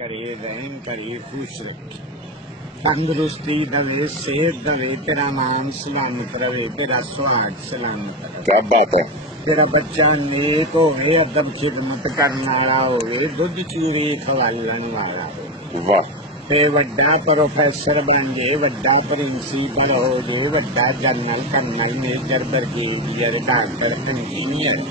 ਘਰੇ ਰਹਿਣ ਘਰੇ ਖੁਸ਼ ਰੱਖੇ, ਤੰਦਰੁਸਤੀ ਦਵੇ, ਸਿਹਤ ਦਵੇ, ਤੇਰਾ ਨਾਮ ਸਲਾਮਤ ਰਵੇ, ਤੇਰਾ ਸੁਹਾਗ ਸਲਾਮਤ ਰਵੇ। क्या बात है। ਤੇਰਾ ਬੱਚਾ ਨੇਕ ਹੋਵੇ, ਅਦਬ ਖਿਦਮਤ ਕਰਨ ਵਾਲਾ ਹੋਵੇ, ਦੁੱਧ ਚੂਰੀ ਖਵਾਲਣ ਵਾਲਾ ਹੋਵੇ, वाह। ਤੇ ਵੱਡਾ ਪ੍ਰੋਫੈਸਰ ਬਣ ਜੇ, ਵੱਡਾ ਪ੍ਰਿੰਸੀਪਲ ਹੋ ਜੇ, ਵੱਡਾ general colonel major brigadier doctor engineer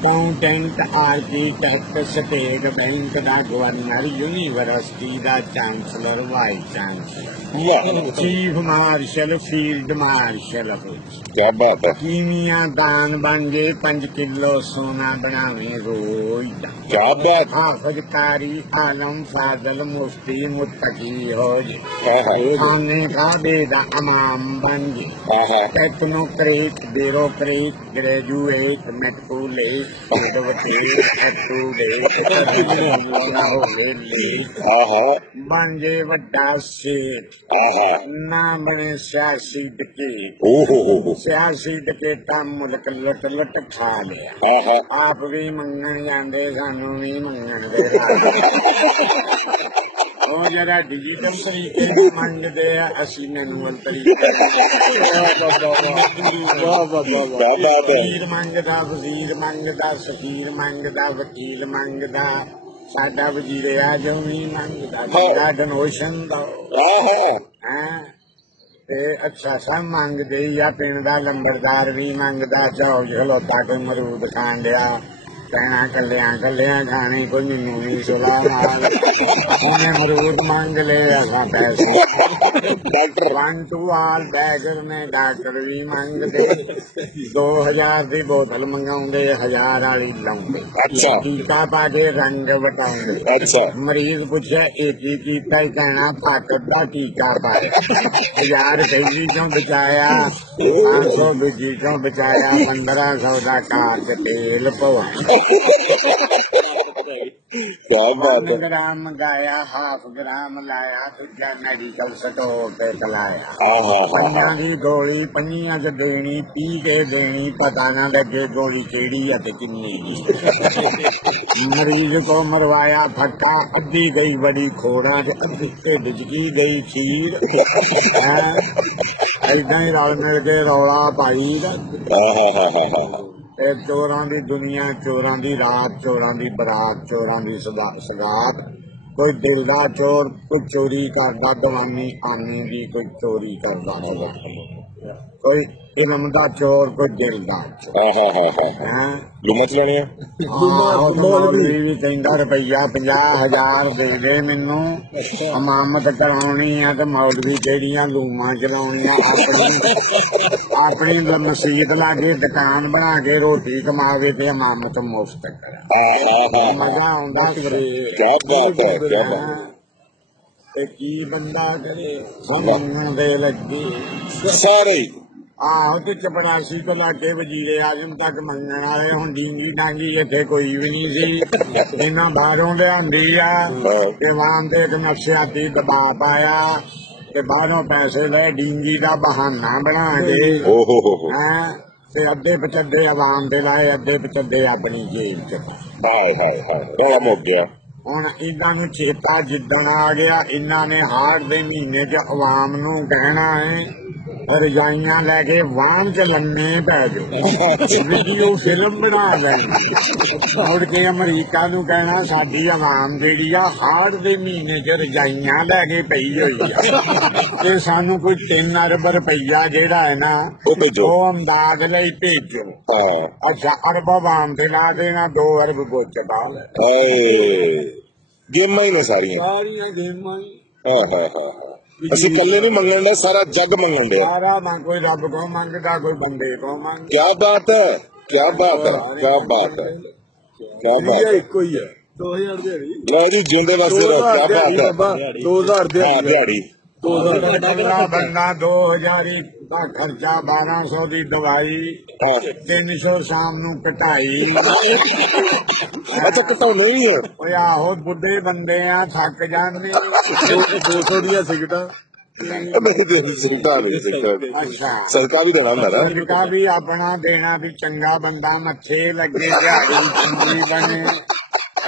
accountant architect state bank ਦਾ ਗਵਰਨਰ ਯੂਨੀਵਰਸਿਟੀ ਦਾ ਚਾਂਸਲਰ ਵਾਈਸ ਚਾਂਸਲਰ वाह ਚੀਫ ਮਾਰਸ਼ਲ ਫੀਲਡ ਮਾਰਸ਼ਲ ਹੋ क्या बात है। ਕੀਮੀਆ ਦਾਨ ਬਣ ਜੇ 5 ਕਿਲੋ ਸੋਨਾ ਬਣਾਵੇ ਰੋਜ਼ ਦਾ क्या बात। ਹਾਫਿਜ਼ ਕਾਰੀ ਆਲਮ ਫਾਜ਼ਲ ਮੁਫਤੀ ਮੁਤਕੀ ਹੋ ਜੇ हाँ हाँ ਖਾਨੇ ਕਾਬੇ ਦਾ ਇਮਾਮ ਬਣ ਜੇ हाँ हाँ ਟੈਕਨੋਕ੍ਰੇਟ ਬਿਊਰੋਕਰੇਟ ਗ੍ਰੈਜੂਏਟ ਮੈਟੂਲੇ ਵਿਦਵਤੇ ਐਟੂਡੇ हाँ हाँ ਬਣ ਜੇ ਵੱਡਾ ਸ਼ੇਰ हाँ हाँ ਨਾ ਬਣੇ ਸਿਆਸੀ ਡਕੈਤ ओहो ਸਿਆਸੀ ਡਕੈਤਾਂ ਮੁਲਕ ਲੁੱਟ ਲੁੱਟ ਖਾ ਲਿਆ हाँ हाँ ਆਪ ਵੀ ਮੰਗਣ ਜਾਂਦੇ ਸਾਨੂੰ ਵੀ ਮੰਗਣ ਦੇ ਉਹ ਜਿਹੜਾ ਡਿਜੀਟਲ ਤਰੀਕੇ ਨਾਲ ਮੰਗਦੇ ਆ ਅਸੀਂ ਮੈਨੂਅਲ ਤਰੀਕੇ क्या बात है। ਵਜ਼ੀਰ ਮੰਗਦਾ ਵਜ਼ੀਰ ਮੰਗਦਾ ਸਫੀਰ ਮੰਗਦਾ ਵਕੀਲ ਮੰਗਦਾ ਸਾਡਾ ਵਜ਼ੀਰ ਆਜਮ ਵੀ ਮੰਗਦਾ ਸਾਡਾ ਡੋਨੇਸ਼ਨ ਦਾ हाँ हाँ ਹੈਂ ਤੇ ਅੱਛਾ ਸਭ ਮੰਗਦੇ ਹੀ ਆ ਪਿੰਡ ਦਾ ਲੰਬੜਦਾਰ ਵੀ ਮੰਗਦਾ ਚੌਕ ਖਲੋਤਾ ਕੋਈ ਮਰੂਦ ਖਾਣ ਡਿਆ ਕਹਿਣਾ ਕੱਲਿਆਂ ਕੱਲਿਆਂ ਖਾਣੇ ਕੋਈ ਮੈਨੂੰ ਨਹੀਂ ਸਲਾਹ ਨਾਲ ਉਹਨੇ ਮਰੂਦ ਮੰਗ ਲਏ ਅਸਾਂ ਪੈਸੇ डॉक्टर ਵਨ ਟੂ ਆਲ ਬੈਗਰ ਨੇ ਡਾਕਟਰ ਵੀ ਮੰਗਦੇ 2000 ਦੀ ਬੋਤਲ ਮੰਗਾਉਂਦੇ 1000 ਵਾਲੀ ਲਾਉਂਦੇ ਅੱਛਾ। ਟੀਕਾ ਪਾ ਕੇ ਰੰਗ ਵਟਾਉਂਦੇ अच्छा ਮਰੀਜ਼ ਪੁੱਛਿਆ ਇਹ ਕੀ ਕੀਤਾ ਹੀ ਕਹਿਣਾ ਤਾਕਤ ਦਾ ਟੀਕਾ ਪਾਇਆ 1000 ਪਹਿਲੀ ਤੋਂ ਬਚਾਇਆ 500 ਦੂਜੀ ਤੋਂ ਬਚਾਇਆ 1500 ਦਾ ਕਾਰ ਤੇ ਤੇਲ ਪਵਾਇਆ क्या बात है। 1 ਗ੍ਰਾਮ ਮੰਗਾਇਆ ਹਾਫ ਗ੍ਰਾਮ ਲਾਇਆ ਦੂਜਾ ਮੈਡੀਕਲ ਸਟੋਰ ਤੇ ਚਲਾਇਆ हाँ हाँ हाँ ਪੰਜਾਂ ਦੀ ਗੋਲੀ ਪੰਜੀਆਂ ਚ ਦੇਣੀ ਪੀ ਕੇ ਦੇਣੀ ਪਤਾ ਨਾ ਲੱਗੇ ਗੋਲੀ ਕਿਹੜੀ ਆ ਤੇ ਕਿੰਨੀ ਦੀ ਮਰੀਜ਼ ਕੋ ਮਰਵਾਇਆ ਫੱਟਾ ਅੱਧੀ ਗਈ ਬੜੀ ਖੋਰਾਂ ਚ ਅੱਧੀ ਢਿੱਡ ਚ ਕੀ ਗਈ ਖੀਰ ਏਦਾਂ ਹੀ ਰਲ ਮਿਲ ਕੇ ਰੌਲਾ ਪਾਈ ਦਾ हाँ हाँ ਤੇ ਚੋਰਾਂ ਦੀ ਦੁਨੀਆ ਚੋਰਾਂ ਦੀ ਰਾਤ ਚੋਰਾਂ ਦੀ ਬਰਾਤ ਚੋਰਾਂ ਦੀ ਸਗਾਤ ਕੋਈ ਦਿਲ ਦਾ ਚੋਰ ਕੋਈ ਚੋਰੀ ਕਰਦਾ ਦਵਾਨੀ ਆਮੀ ਦੀ ਕੋਈ ਚੋਰੀ ਕਰਦਾ ਕੋਈ ਇਲਮ ਦਾ ਚੋਰ ਕੋਈ ਦਿਲ ਦਾ ਚੋਰ ਹੈਂ लुमा चलानी है। ਮੌਲਵੀ ਵੀ ਕਹਿੰਦਾ ਰੁਪਈਆ 50,000 ਦੇ ਦੇ ਮੈਨੂੰ ਇਮਾਮਤ ਕਰਾਉਣੀ ਆ ਤੇ ਮੌਲਵੀ ਜਿਹੜੀਆਂ ਲੂਮਾਂ ਚਲਾਉਣੀਆਂ ਆਪਣੀ ਮਸਜਿਦ ਲਾਗੇ ਦੁਕਾਨ ਬਣਾ ਕੇ ਰੋਟੀ ਕਮਾਵੇ ਤੇ ਇਮਾਮਤ ਮੁਫਤ ਕਰਾ ਮਜ਼ਾ ਆਉਂਦਾ ਸੀ क्या बात है। क्या बात है। ਤੇ ਕੀ ਬੰਦਾ ਕਰੇ ਮੰਗਣ ਦੇ ਲੱਗੇ सारे ही। ਆਹੋ ਤੇ ਚਪੜਾਸੀ ਤੋਂ ਲਾ ਕੇ ਵਜ਼ੀਰੇ ਆਜ਼ਮ ਤੱਕ ਮੰਗਣ ਵਾਲੇ ਹੁਣ ਡੀਂਗੀ ਡਾਂਗੀ ਇੱਥੇ ਕੋਈ ਵੀ ਨਹੀਂ ਸੀ ਇਹਨਾਂ ਬਾਹਰੋਂ ਲਿਆਂਦੀ ਆ ਤੇ ਵਾਂ ਦੇ ਨਕਸ਼ਿਆਤੀ ਦਬਾਅ ਪਾਇਆ ਤੇ ਬਾਹਰੋਂ ਪੈਸੇ ਲੈ ਡੀਂਗੀ ਦਾ ਬਹਾਨਾ ਬਣਾ ਕੇ ओहो ਹੈਂ ਤੇ ਅੱਧੇ ਪਚੱਦੇ ਆਵਾਮ ਦੇ ਲਾਏ ਅੱਧੇ ਪਚੱਦੇ ਆਪਣੀ ਜੇਬ ਚ ਪਾਏ। हाय हाय हाय बड़ा मुक गया। ਹੁਣ ਇਹਨਾਂ ਨੂੰ ਚੇਤਾ ਜਿੱਦਣ ਆ ਗਿਆ ਇਹਨਾਂ ਨੇ ਹਾੜ ਦੇ ਮਹੀਨੇ ਚ ਆਵਾਮ ਨੂੰ ਕਹਿਣਾ ਹੈ ਰਜਾਈਆਂ ਲੈ ਕੇ ਵਾਹਨ ਚ ਲੰਮੇ ਪੈ ਜਾਓ ਵੀਡੀਓ ਫਿਲਮ ਬਣਾ ਲੈਣੀ ਮੁੜ ਕੇ ਅਮਰੀਕਾ ਨੂੰ ਕਹਿਣਾ ਸਾਡੀ ਆਵਾਮ ਜਿਹੜੀ ਆ ਹਾੜ ਦੇ ਮਹੀਨੇ ਚ ਰਜਾਈਆਂ ਲੈ ਕੇ ਪਈ ਹੋਈ ਆ ਤੇ ਸਾਨੂੰ ਕੋਈ 3 ਅਰਬ ਰੁਪਈਆ ਜਿਹੜਾ ਹੈ ਨਾ वो भेजो। ਉਹ ਅਮਦਾਦ ਲਈ ਭੇਜੋ हाँ ਅੱਛਾ ਅਰਬ ਆਵਾਮ ਤੇ ਲਾ ਦੇਣਾ 2 ਅਰਬ ਗੁੱਚ ਬਾਲ हाय गेमां ही ने सारियां। ਸਾਰੀਆਂ ਗੇਮਾਂ हाँ हाँ हाँ हाँ ਅਸੀਂ ਕੱਲੇ ਨਹੀਂ ਮੰਗਣ ਦਾ ਸਾਰਾ ਜੱਗ ਮੰਗਣ ਡਿਆ। ਸਾਰਾ ਨਾ ਕੋਈ ਰੱਬ ਕੋ ਮੰਗਦਾ ਕੋਈ ਬੰਦੇ ਕੋ ਮੰਗਦਾ क्या बात है। क्या बात है। क्या बात है। क्या बात है। ਇੱਕੋ ਹੀ ਹੈ 2000 ਦਿਹਾੜੀ ਲੈ ਜੀ ਜਿੰਦੇ ਵਾਸਤੇ ਰਹੋ। क्या बात है। 2000 हाँ ਦਿਹਾੜੀ ਦਿਹਾੜੀ। 2000 ਬੰਦਾ ਬੰਦਾ 2000 ਦਾ ਖਰਚਾ 1200 ਦੀ ਦਵਾਈ हाँ 300 ਸ਼ਾਮ ਨੂੰ ਕਟਾਈ अच्छा ਘਟਾਉਣਾ ਹੀ ਹੈ। ਓਏ ਆਹੋ ਬੁੱਢੇ ਬੰਦੇ ਆ ਥੱਕ ਜਾਂਦੇ 200 ਦੀਆਂ ਸਿਗਟਾਂ ਨਹੀਂ ਦੇ ਸਿੱਕਾ ਨਹੀਂ ਸਿੱਕਾ ਅੱਛਾ ਸਰਕਾਰ ਵੀ ਦੇਣਾ ਹੁੰਦਾ ਨਾ। ਸਰਕਾ ਵੀ ਆਪਣਾ ਦੇਣਾ ਵੀ ਚੰਗਾ ਬੰਦਾ ਮੱਥੇ ਲੱਗੇ ਦਿਹਾੜੀ ਚੰਗੀ ਬਣੇ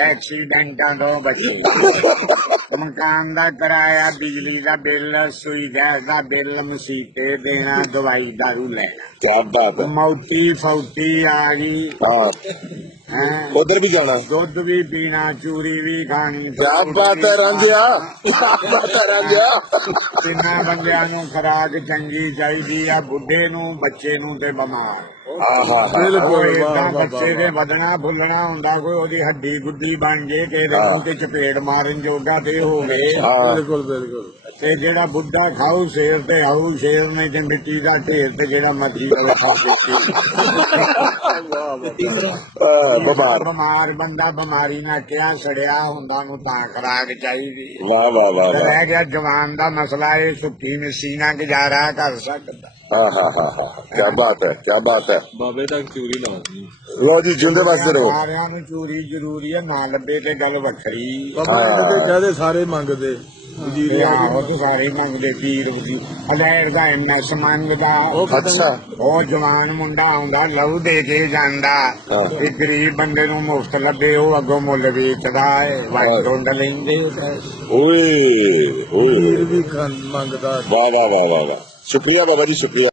ਐਕਸੀਡੈਂਟਾਂ ਤੋਂ ਬਚੇ, ਮਕਾਨ ਦਾ ਕਿਰਾਇਆ, ਬਿਜਲੀ ਦਾ ਬਿੱਲ, ਸੂਈ ਗੈਸ ਦਾ ਬਿੱਲ, ਮਸੀਤੇ ਦੇਣਾ, ਦਵਾਈ ਦਾਰੂ ਲੈਣਾ। क्या बात है। ਮੌਤੀ ਫੌਤੀ ਆ ਗਈ हाँ ਹੈਂ, उधर भी जाना। ਦੁੱਧ ਵੀ ਪੀਣਾ, ਚੂਰੀ ਵੀ ਖਾਣੀ। क्या बात है रांझिया, क्या बात है रांझिया। ਤਿੰਨਾਂ ਬੰਦਿਆਂ ਨੂੰ ਖੁਰਾਕ ਚੰਗੀ ਚਾਹੀਦੀ ਆ, ਬੁੱਢੇ ਨੂੰ, ਬੱਚੇ ਨੂੰ ਤੇ ਬਿਮਾਰ। हाँ हाँ हाँ ਬਿਲਕੁਲ ਉਹ ਵਾਹ ਏਦਾਂ ਵਾਹ ਬੱਚੇ ਦੇ ਵਧਣਾ ਫੁੱਲਣਾ ਹੁੰਦਾ, ਕੋਈ ਉਹਦੀ ਹੱਡੀ ਗੁੱਡੀ ਬਣ ਜੇ ਤੇ ਇਹਦੇ ਮੂੰਹ ਤੇ ਚਪੇੜ ਮਾਰਨ ਜੋਗਾ ਤੇ ਹੋਵੇ। हाँ ਬਿਲਕੁਲ ਬਿਲਕੁਲ ਤੇ ਜਿਹੜਾ ਬੁੱਢਾ ਖਾਊ ਸ਼ੇਰ ਤੇ ਆਊ ਸ਼ੇਰ ਨੇ ਤੇ ਮਿੱਟੀ ਦਾ ਢੇਰ ਤੇ ਜਿਹੜਾ ਮਰਜੀ ਹੋਵੇ ਸਭ ਦੇਖੀ। बीमार। ਬਿਮਾਰ ਬੰਦਾ ਬਿਮਾਰੀ ਨਾਲ ਕਿਹਾ ਸੜਿਆ ਹੁੰਦਾ ਨੂੰ ਤਾਂ ਖੁਰਾਕ ਚਾਹੀਦੀ। वाह वाह वाह वाह। ਰਹਿ ਗਿਆ ਜਵਾਨ ਦਾ ਮਸਲਾ, ਇਹ ਸੁੱਕੀ ਮਿੱਸੀ ਨਾਲ ਗੁਜ਼ਾਰਾ ਕਰ ਸਕਦਾ। हाँ हाँ हाँ हाँ क्या बात है, क्या बात है। ਬਾਬੇ ਤੱਕ ਚੂਰੀ ਲਾਉਣੀ। लो जी जिंदे बसते रहो। ਸਾਰਿਆਂ ਨੂੰ ਚੂਰੀ ਜ਼ਰੂਰੀ ਹੈ, ਨਾ ਲੱਭੇ ਤੇ ਗੱਲ ਵੱਖਰੀ। ਬਾਬਾ ਇਹਦੇ ਕਹਦੇ ਸਾਰੇ ਮੰਗਦੇ ਵਜ਼ੀਰ ਤੇ ਆਹੋ ਤੇ ਸਾਰੇ ਮੰਗਦੇ, ਪੀਰ ਵਜ਼ੀਰ ਅਲੈਰ ਦਾ ਐਮਐਸ ਮੰਗਦਾ। अच्छा ਉਹ ਜਵਾਨ ਮੁੰਡਾ ਆਉਂਦਾ ਲਹੂ ਦੇ ਕੇ ਜਾਂਦਾ, ਹਾਂ। ਤੇ ਗਰੀਬ ਬੰਦੇ ਨੂੰ ਮੁਫਤ ਲੱਭੇ ਉਹ ਅੱਗੋਂ ਮੁੱਲ ਵੇਚਦਾ ਹੈ, ਵਾਹ ਡੋਂਡ ਲੈਂਦੇ ओए ओए ਵਜ਼ੀਰ ਵੀ ਮੰਗਦਾ। वाह वाह वाह वाह वाह। शुक्रिया बाबा जी, शुक्रिया।